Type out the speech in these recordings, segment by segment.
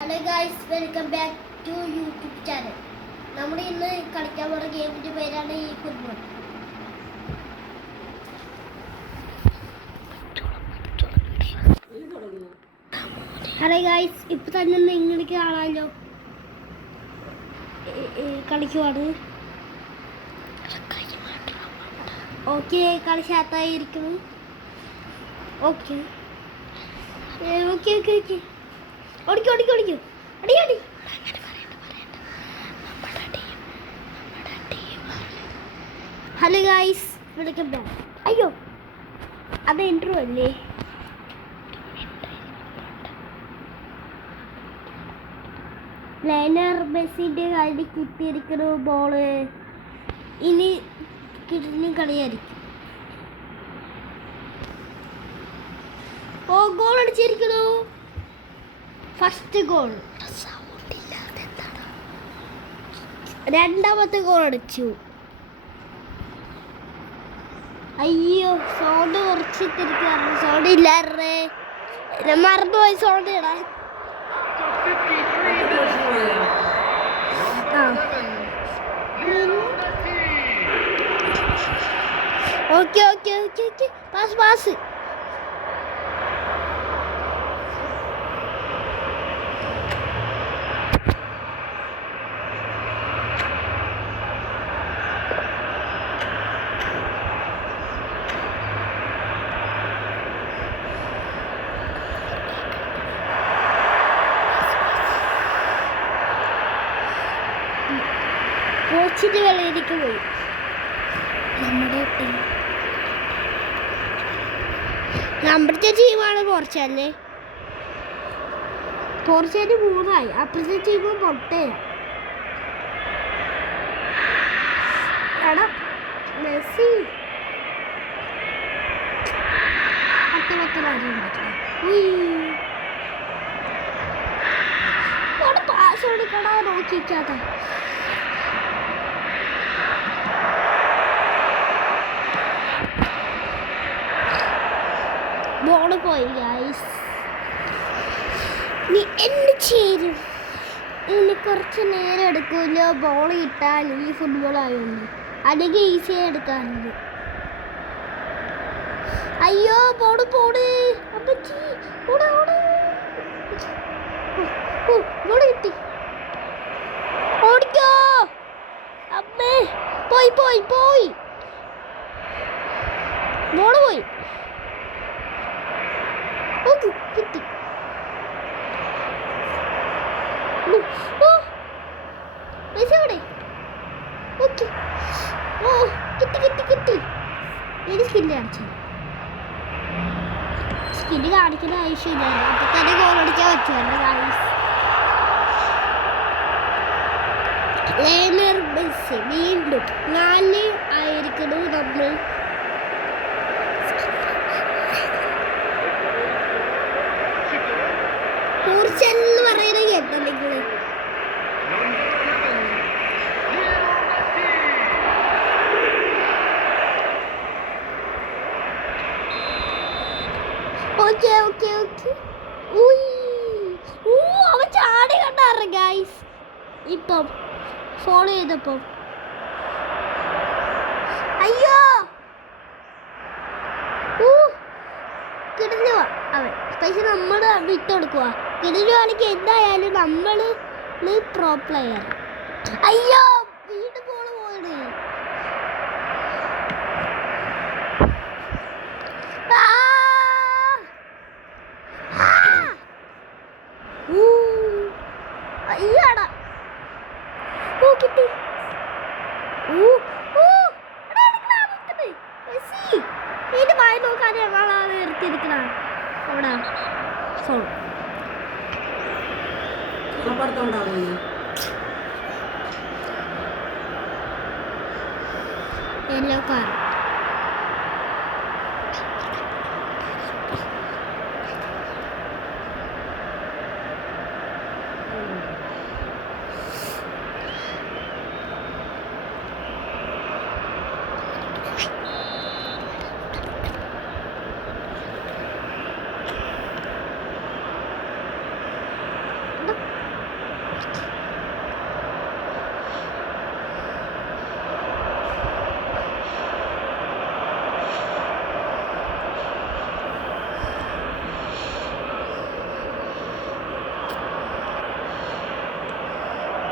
Hello guys, welcome back to YouTube channel. നമ്മൾ ഇന്ന് കളിക്കാൻ പോകുന്ന ഗെയിമിൻ്റെ പേരാണ് ഈ ഫുട്ബോൾ. ഹലോ ഗായ്സ്, ഇപ്പം തന്നെ നിങ്ങൾക്ക് കാണാമല്ലോ കളിക്കുവാണ്. ഓക്കെ, കളി ശാത്തായിരിക്കുന്നു. ഓക്കെ ഓക്കെ ഓക്കെ ഓക്കെ ഓടിക്കോ ഓടിക്കോ ഓടിക്കോ അടി അടി. Hello guys, welcome back. അയ്യോ, അത് ഇൻട്രോ അല്ലേ? ലയണൽ മെസ്സിൻ്റെ കയ്യിൽ കിട്ടിയിരിക്കുന്ന ബോള് ഇനി കിട്ടുന്ന കളിയായിരിക്കും. ഓ, ഗോൾ അടിച്ചിരിക്കുന്നു. First goal. രണ്ടാമത്തെ ഗോൾ അടിച്ചു. അയ്യോ, സൗണ്ട് കുറച്ചിട്ടിരിക്കുന്നു. സൗണ്ട് ഇല്ലാറേ, മറന്നുപോയി സൗണ്ട് ഇടാൻ. Okay okay okay okay pass pass. കോച്ചിൻ്റെ കളിയിലേക്ക് പോയി നമ്മുടെ നമ്മുടെ ടീമാണ് പോർച്ചുഗൽ. പോർച്ചുഗൽ 3-ആയി. അപ്പുറത്തെ ടീം പൊട്ടയാണ്. എടാ മെസ്സി പാസ് കൊടുക്കടാ, നോക്കിക്കാതെ. ബോള് പോയി ഗൈസ്. നീ എന്ത് ചേരും? ഇനി കുറച്ച് നേരം എടുക്കുമല്ലോ ബോൾ കിട്ടാൻ ഈ ഫുട്ബോൾ ആയതുകൊണ്ട്. അല്ലെങ്കിൽ ഈസിയായി എടുക്കാറുണ്ട്. അയ്യോ, ബോള് പോട് അപ്പച്ചി, ബോള് കിട്ടി. ഓടിക്കോ അമ്മേ. പോയി പോയി പോയി, ബോള് പോയി. കിട്ടി. സ്കില്ല് കാണിക്കുന്ന ആവശ്യമില്ല. അപ്പൊ തന്നെ ഗോൾ അടിക്കാൻ പറ്റുമല്ലോ ഗായ്സ്. ലയണൽ മെസ്സി വീണ്ടും 4 ആയിരിക്കുന്നു. നമ്മൾ പോർച്ചുഗൽ എന്ന് പറയുന്നത് കേട്ടോ നിങ്ങൾ? Okay okay okay. അവൻ ചാടി കണ്ടാറ് ഗൈസ്. ഇപ്പം ഫോളോ ചെയ്തപ്പം അയ്യോ കിടന്നു അവൻ. പക്ഷെ നമ്മൾ വിട്ടു കൊടുക്കുക. കിടന്നുവാണെങ്കിൽ എന്തായാലും നമ്മൾ പ്രോ പ്ലെയർ. അയ്യോ, വീണ്ടും ബോള് പോയത്. അയ്യാടാ, കിട്ടി. ഇതിന്റെ വായ നോക്കാതെ നിർത്തിയിരിക്കണ അവിടെ. Yellow car.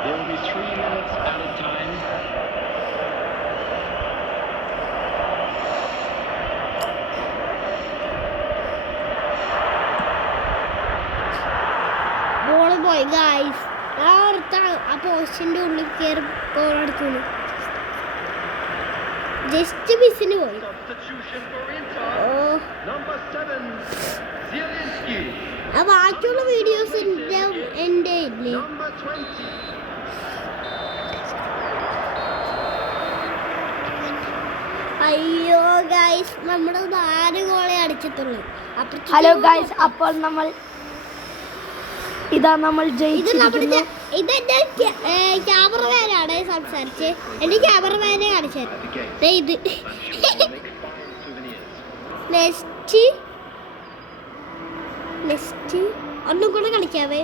There will be 3 minutes added time. Ball പോയി ഗായ്സ്. ആ ഓർത്ത ആ പോസ്റ്റിന്റെ ഉള്ളിൽ കയറി ഗോൾ അടിക്കുന്നു. ജസ്റ്റ് മിസ്സിന് പോയി. Substitution for Inter. Oh Number 7, Zielinski. ആ ബാക്കിയുള്ള വീഡിയോസ് എൻ്റെ ഇല്ലേ? Number 20. അയ്യോ ഗൈസ്, നമ്മുടെ 4 ഗോളേ അടിച്ചിട്ടുള്ളൂ. ഹലോ ഗൈസ്, അപ്പോൾ നമ്മൾ ജയിച്ചിരിക്കുന്നു. ഇതെന്റെ ക്യാമറമാനാണ് സംസാരിച്ച്. എന്റെ ക്യാമറമാനെ കാണിച്ചത് ഇത്. നെക്സ്റ്റ് ഒന്നും കൂടെ കളിക്കാവേ.